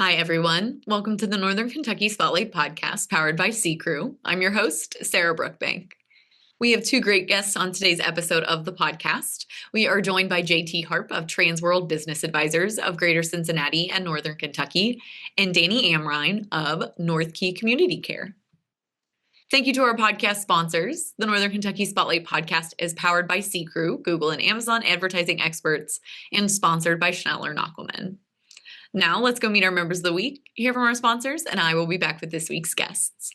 Hi, everyone. Welcome to the Northern Kentucky Spotlight Podcast, powered by CKREU. I'm your host, Sarah Brookbank. We have two great guests on today's episode of the podcast. We are joined by Harp of Transworld Business Advisors of Greater Cincinnati and Northern Kentucky, and Daney Amrine of NorthKey Community Care. Thank you to our podcast sponsors. The Northern Kentucky Spotlight Podcast is powered by CKREU, Google and Amazon advertising experts, and sponsored by Schneller Knockelman. Now let's go meet our members of the week, hear from our sponsors, and I will be back with this week's guests.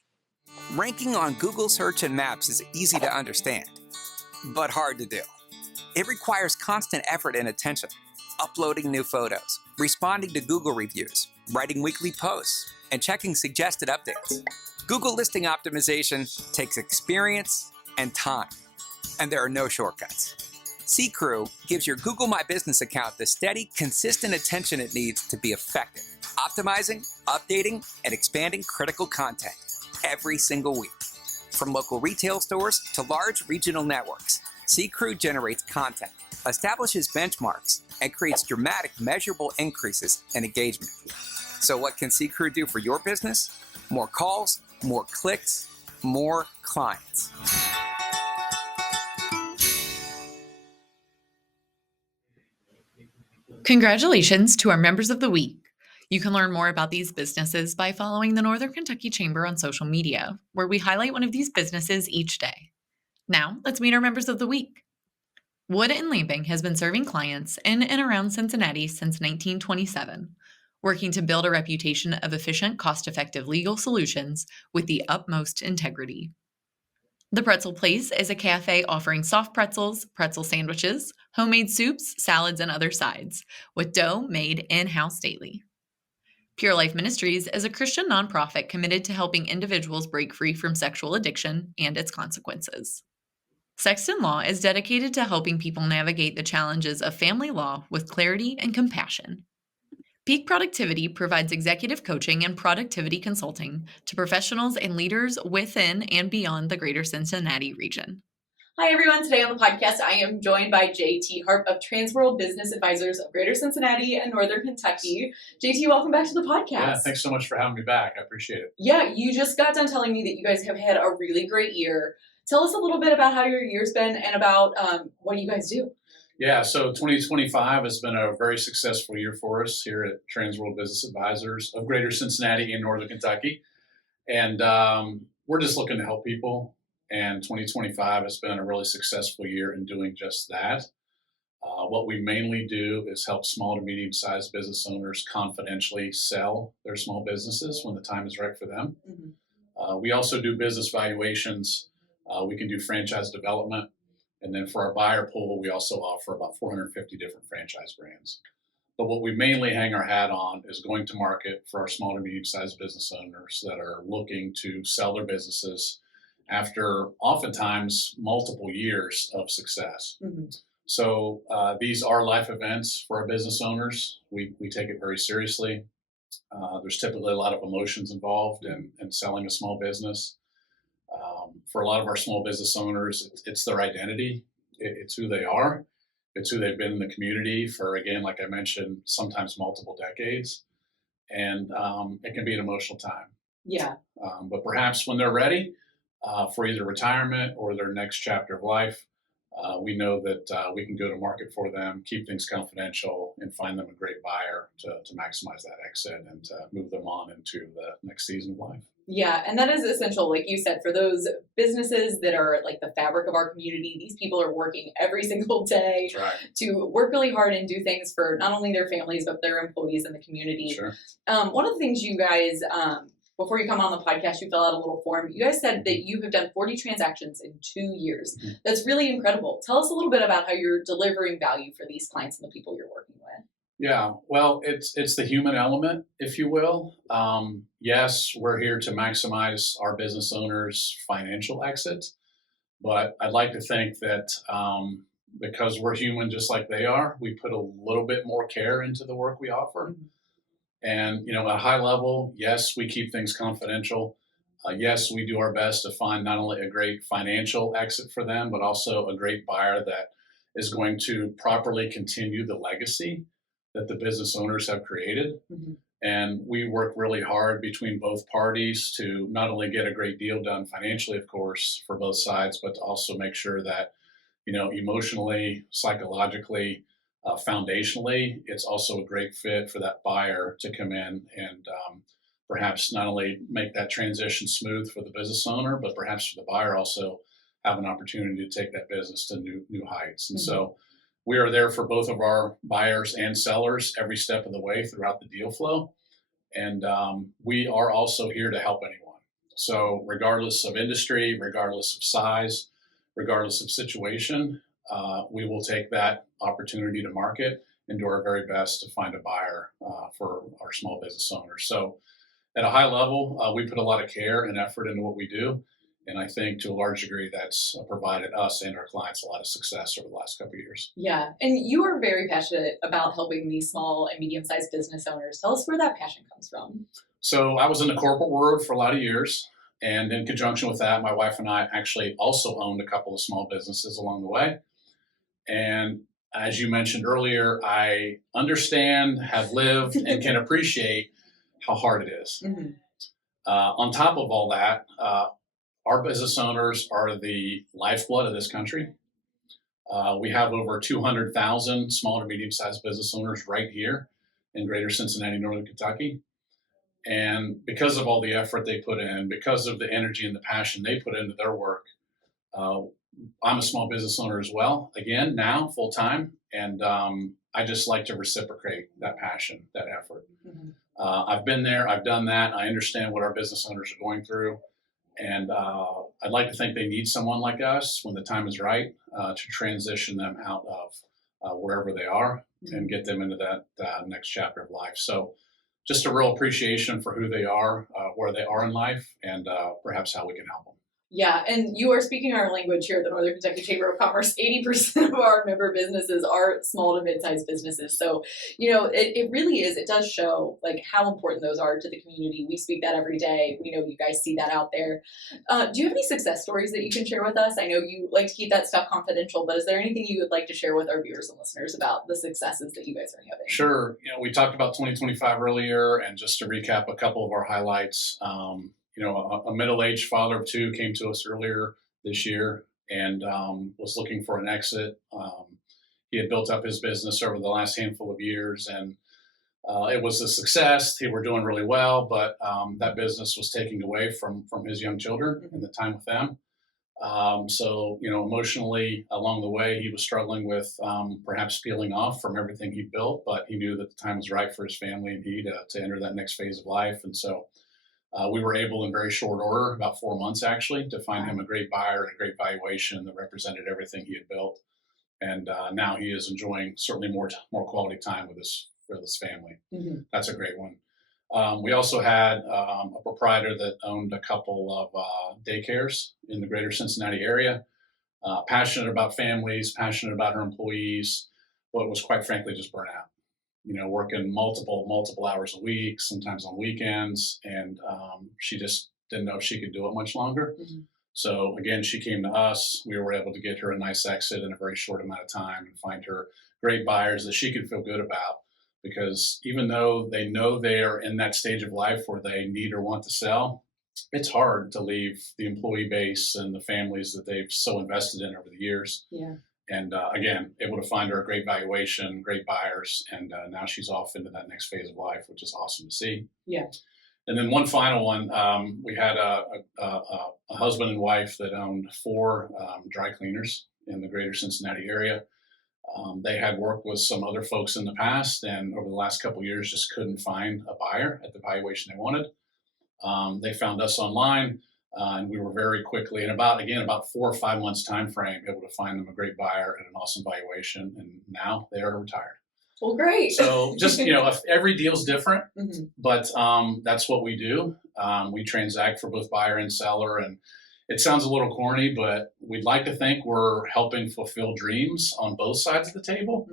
Ranking on Google Search and Maps is easy to understand, but hard to do. It requires constant effort and attention, uploading new photos, responding to Google reviews, writing weekly posts, and checking suggested updates. Google listing optimization takes experience and time, and there are no shortcuts. CKREU gives your Google My Business account the steady, consistent attention it needs to be effective, optimizing, updating, and expanding critical content every single week. From local retail stores to large regional networks, CKREU generates content, establishes benchmarks, and creates dramatic, measurable increases in engagement. So what can CKREU do for your business? More calls, more clicks, more clients. Congratulations to our members of the week. You can learn more about these businesses by following the Northern Kentucky Chamber on social media, where we highlight one of these businesses each day. Now, let's meet our members of the week. Wood & Lamping has been serving clients in and around Cincinnati since 1927, working to build a reputation of efficient, cost-effective legal solutions with the utmost integrity. The Pretzel Place is a cafe offering soft pretzels, pretzel sandwiches, homemade soups, salads, and other sides, with dough made in-house daily. Pure Life Ministries is a Christian nonprofit committed to helping individuals break free from sexual addiction and its consequences. Sexton Law is dedicated to helping people navigate the challenges of family law with clarity and compassion. Peak Productivity provides executive coaching and productivity consulting to professionals and leaders within and beyond the Greater Cincinnati region. Hi, everyone. Today on the podcast, I am joined by Harp of Transworld Business Advisors of Greater Cincinnati and Northern Kentucky. welcome back to the podcast. Yeah, thanks so much for having me back. I appreciate it. Yeah, you just got done telling me that you guys have had a really great year. Tell us a little bit about how your year's been and about what you guys do. Yeah, so 2025 has been a very successful year for us here at Transworld Business Advisors of Greater Cincinnati and Northern Kentucky. And we're just looking to help people. And 2025 has been a really successful year in doing just that. What we mainly do is help small to medium-sized business owners confidentially sell their small businesses when the time is right for them. Mm-hmm. We also do business valuations. We can do franchise development. And then for our buyer pool, we also offer about 450 different franchise brands. But what we mainly hang our hat on is going to market for our small to medium-sized business owners that are looking to sell their businesses after oftentimes multiple years of success. Mm-hmm. So these are life events for our business owners. We take it very seriously. There's typically a lot of emotions involved in selling a small business. For a lot of our small business owners, it's their identity. It's who they are. It's who they've been in the community for, again, like I mentioned, sometimes multiple decades. And it can be an emotional time. Yeah. But perhaps when they're ready for either retirement or their next chapter of life, we know that we can go to market for them, keep things confidential, and find them a great buyer to maximize that exit and to move them on into the next season of life. Yeah, and that is essential, like you said, for those businesses that are like the fabric of our community. These people are working every single day to work really hard and do things for not only their families, but their employees and the community. Sure. One of the things you guys, before you come on the podcast, you fill out a little form. You guys said that you have done 40 transactions in 2 years. Mm-hmm. That's really incredible. Tell us a little bit about how you're delivering value for these clients and the people you're working with. Yeah, well, it's the human element, if you will. Yes, we're here to maximize our business owners' financial exit, but I'd like to think that because we're human just like they are, we put a little bit more care into the work we offer. Mm-hmm. And, at a high level, yes, we keep things confidential. Yes, we do our best to find not only a great financial exit for them, but also a great buyer that is going to properly continue the legacy that the business owners have created. Mm-hmm. And we work really hard between both parties to not only get a great deal done financially, of course, for both sides, but to also make sure that, emotionally, psychologically, foundationally, it's also a great fit for that buyer to come in and perhaps not only make that transition smooth for the business owner, but perhaps for the buyer also have an opportunity to take that business to new heights. And so we are there for both of our buyers and sellers every step of the way throughout the deal flow. And we are also here to help anyone. So regardless of industry, regardless of size, regardless of situation, we will take that opportunity to market and do our very best to find a buyer for our small business owners. So at a high level, we put a lot of care and effort into what we do. And I think to a large degree, that's provided us and our clients a lot of success over the last couple of years. Yeah. And you are very passionate about helping these small and medium-sized business owners. Tell us where that passion comes from. So I was in the corporate world for a lot of years. And in conjunction with that, my wife and I actually also owned a couple of small businesses along the way. And as you mentioned earlier, I understand, have lived, and can appreciate how hard it is. On top of all that, our business owners are the lifeblood of this country. We have over 200,000 small to medium-sized business owners right here in greater Cincinnati, Northern Kentucky. And because of all the effort they put in, because of the energy and the passion they put into their work, I'm a small business owner as well, again, now full-time. And I just like to reciprocate that passion, that effort. I've been there, I've done that. I understand what our business owners are going through. And I'd like to think they need someone like us when the time is right to transition them out of wherever they are and get them into that next chapter of life. So just a real appreciation for who they are, where they are in life, and perhaps how we can help them. Yeah, and you are speaking our language here at the Northern Kentucky Chamber of Commerce. 80% of our member businesses are small to mid-sized businesses. So, it really is, it does show like how important those are to the community. We speak that every day. We know you guys see that out there. Do you have any success stories that you can share with us? I know you like to keep that stuff confidential, but is there anything you would like to share with our viewers and listeners about the successes that you guys are having? Sure. We talked about 2025 earlier, and just to recap a couple of our highlights, a middle-aged father of two came to us earlier this year and was looking for an exit. He had built up his business over the last handful of years, and it was a success. They were doing really well, but that business was taking away from his young children and the time with them. So emotionally along the way, he was struggling with perhaps peeling off from everything he built, but he knew that the time was right for his family and he to enter that next phase of life. And so we were able in very short order, about 4 months actually, to find him a great buyer and a great valuation that represented everything he had built. And now he is enjoying certainly more quality time with his family. That's a great one. We also had a proprietor that owned a couple of daycares in the greater Cincinnati area, passionate about families, passionate about her employees, but was quite frankly just burnt out. Working multiple hours a week, sometimes on weekends, and she just didn't know if she could do it much longer. So again, she came to us. We were able to get her a nice exit in a very short amount of time and find her great buyers that she could feel good about. Because even though they know they are in that stage of life where they need or want to sell, it's hard to leave the employee base and the families that they've so invested in over the years. Yeah. And again, able to find her a great valuation, great buyers, and now she's off into that next phase of life, which is awesome to see. Yeah. And then one final one, we had a husband and wife that owned 4 dry cleaners in the greater Cincinnati area. They had worked with some other folks in the past, and over the last couple of years, just couldn't find a buyer at the valuation they wanted. They found us online. And we were very quickly, in about 4 or 5 months time frame, able to find them a great buyer at an awesome valuation. And now they are retired. Well, great. So just, if every deal's different, but that's what we do. We transact for both buyer and seller. And it sounds a little corny, but we'd like to think we're helping fulfill dreams on both sides of the table.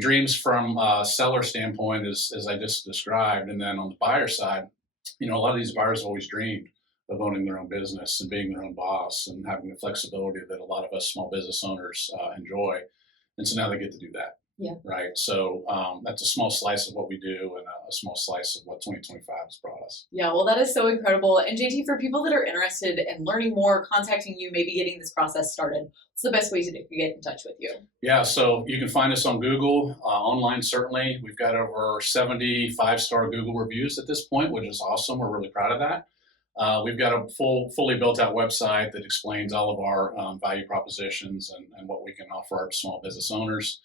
Dreams from a seller standpoint, as I just described. And then on the buyer side, a lot of these buyers have always dreamed of owning their own business and being their own boss and having the flexibility that a lot of us small business owners enjoy. And so now they get to do that. Yeah. Right. So that's a small slice of what we do and a small slice of what 2025 has brought us. Yeah, well, that is so incredible. And JT, for people that are interested in learning more, contacting you, maybe getting this process started, what's the best way to get in touch with you? Yeah, so you can find us on Google, online certainly. We've got over 70 5-star Google reviews at this point, which is awesome. We're really proud of that. We've got a fully built out website that explains all of our value propositions and what we can offer our small business owners.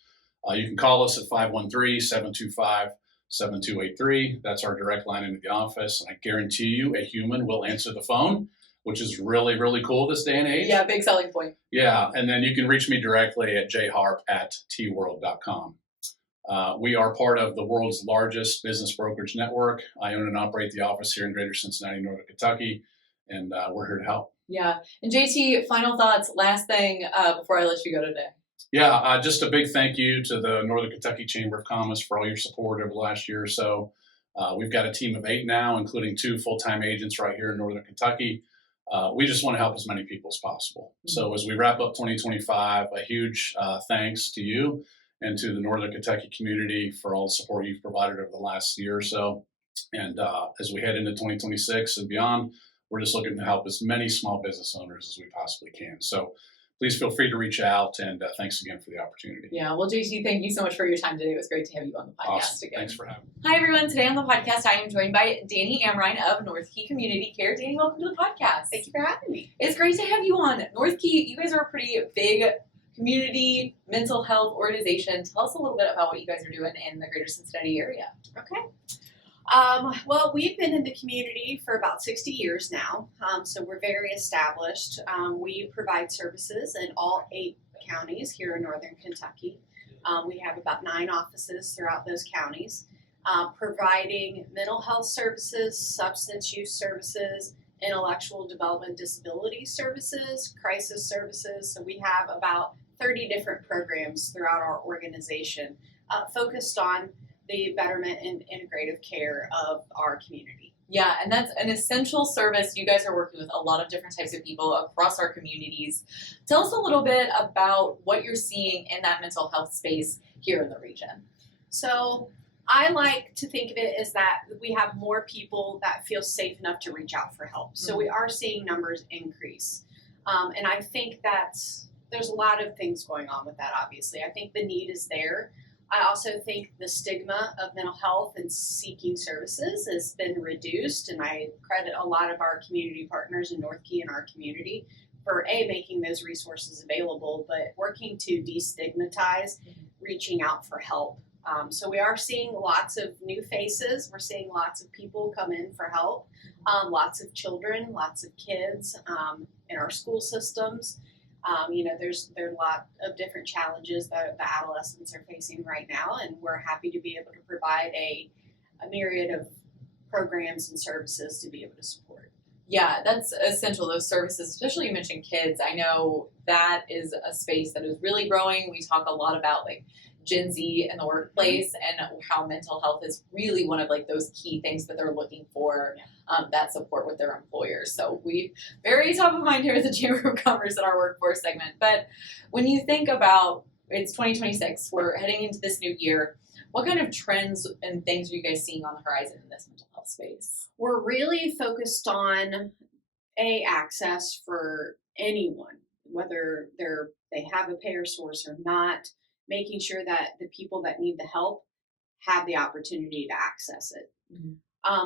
You can call us at 513-725-7283. That's our direct line into the office. And I guarantee you a human will answer the phone, which is really, really cool this day and age. Yeah, big selling point. Yeah, and then you can reach me directly at jharp@tworld.com. We are part of the world's largest business brokerage network. I own and operate the office here in Greater Cincinnati, Northern Kentucky, and we're here to help. Yeah, and JT, final thoughts, last thing before I let you go today. Yeah, just a big thank you to the Northern Kentucky Chamber of Commerce for all your support over the last year or so. We've got a team of 8 now, including 2 full-time agents right here in Northern Kentucky. We just want to help as many people as possible. Mm-hmm. So as we wrap up 2025, a huge thanks to you and to the Northern Kentucky community for all the support you've provided over the last year or so. And as we head into 2026 and beyond, we're just looking to help as many small business owners as we possibly can. So please feel free to reach out, and thanks again for the opportunity. Yeah, well, JT, thank you so much for your time today. It was great to have you on the podcast awesome. Again. Thanks for having me. Hi, everyone. Today on the podcast, I am joined by Daney Amrine of NorthKey Community Care. Daney, welcome to the podcast. Thank you for having me. It's great to have you on. NorthKey, you guys are a pretty big community mental health organization. Tell us a little bit about what you guys are doing in the greater Cincinnati area. Okay. Well, we've been in the community for about 60 years now, so we're very established. We provide services in all 8 counties here in Northern Kentucky. We have about 9 offices throughout those counties, providing mental health services, substance use services, intellectual development disability services, crisis services. So we have about 30 different programs throughout our organization focused on the betterment and integrative care of our community. Yeah, and that's an essential service. You guys are working with a lot of different types of people across our communities. Tell us a little bit about what you're seeing in that mental health space here in the region. So I like to think of it as that we have more people that feel safe enough to reach out for help. So we are seeing numbers increase. And I think that there's a lot of things going on with that, obviously. I think the need is there. I also think the stigma of mental health and seeking services has been reduced, and I credit a lot of our community partners in NorthKey and our community for making those resources available, but working to destigmatize reaching out for help. So we are seeing lots of new faces. We're seeing lots of people come in for help, lots of children, lots of kids in our school systems. There are a lot of different challenges that the adolescents are facing right now, and we're happy to be able to provide a myriad of programs and services to be able to support. Yeah, that's essential, those services, especially you mentioned kids. I know that is a space that is really growing. We talk a lot about like Gen Z in the workplace and how mental health is really one of like those key things that they're looking for, that support with their employers. So we very top of mind here at the Chamber of Commerce in our workforce segment. But when you think about it's 2026, we're heading into this new year. What kind of trends and things are you guys seeing on the horizon in this mental health space? We're really focused on access for anyone, whether they have a payer source or not, making sure that the people that need the help have the opportunity to access it. Mm-hmm.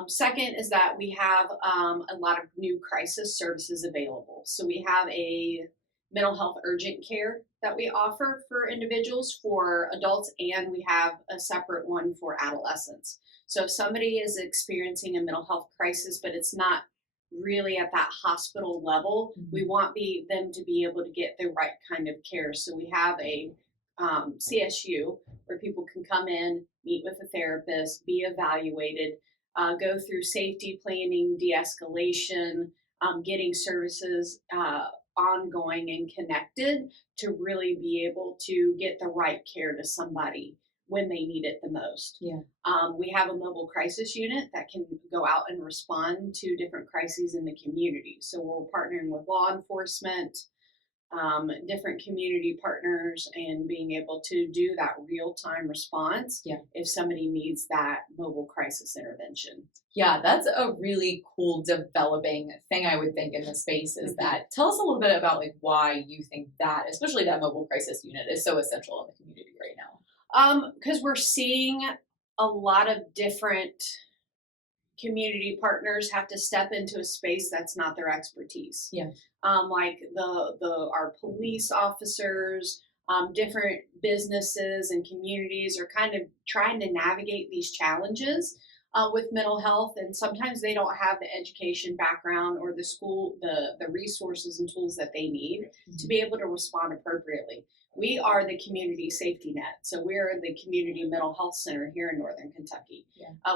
Second is that we have a lot of new crisis services available. So we have a mental health urgent care that we offer for individuals, for adults, and we have a separate one for adolescents. So if somebody is experiencing a mental health crisis, but it's not really at that hospital level, mm-hmm. we want them to be able to get the right kind of care. So we have a CSU where people can come in, meet with a therapist, be evaluated, go through safety planning, de-escalation, getting services ongoing and connected to really be able to get the right care to somebody when they need it the most. Yeah. We have a mobile crisis unit that can go out and respond to different crises in the community. So we're partnering with law enforcement, different community partners and being able to do that real-time response if somebody needs that mobile crisis intervention. Yeah, that's a really cool developing thing, I would think, in the space is that. Tell us a little bit about like why you think that, especially that mobile crisis unit, is so essential in the community right now. Because we're seeing a lot of different community partners have to step into a space that's not their expertise. Like our police officers, different businesses and communities are kind of trying to navigate these challenges with mental health, and sometimes they don't have the education background or the resources and tools that they need to be able to respond appropriately. We are the community safety net. So we're the community mental health center here in Northern Kentucky,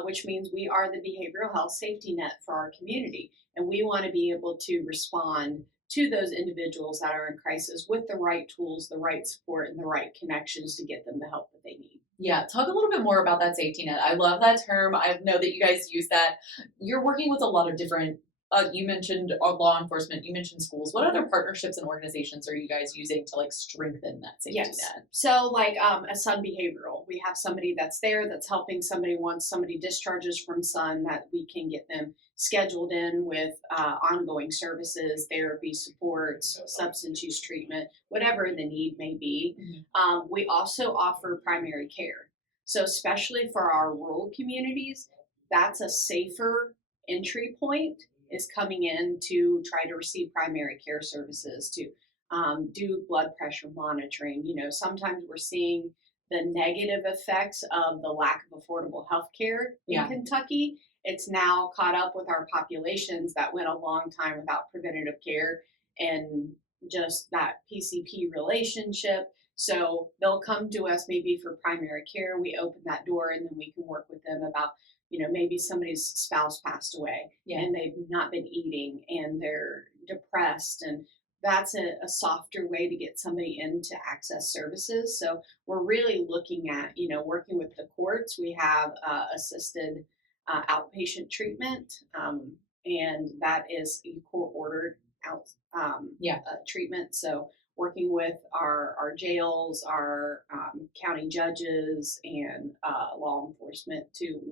which means we are the behavioral health safety net for our community. And we want to be able to respond to those individuals that are in crisis with the right tools, the right support, and the right connections to get them the help that they need. Yeah, talk a little bit more about that safety net. I love that term. I know that you guys use that. You're working with a lot of different you mentioned law enforcement, you mentioned schools. What other partnerships and organizations are you guys using to like strengthen that safety net? So like a Sun Behavioral, we have somebody that's there that's helping somebody once somebody discharges from Sun, that we can get them scheduled in with ongoing services, therapy, supports, substance use treatment, whatever the need may be. We also offer primary care. So especially for our rural communities, that's a safer entry point, is coming in to try to receive primary care services, to do blood pressure monitoring. You know, sometimes we're seeing the negative effects of the lack of affordable health care in Kentucky. It's now caught up with our populations that went a long time without preventative care and just that PCP relationship. So they'll come to us maybe for primary care. We open that door and then we can work with them about, you know, maybe somebody's spouse passed away and they've not been eating and they're depressed, and that's a softer way to get somebody in to access services. So we're really looking at, you know, working with the courts. We have assisted outpatient treatment, and that is a court-ordered treatment. So working with our jails, our county judges, and law enforcement to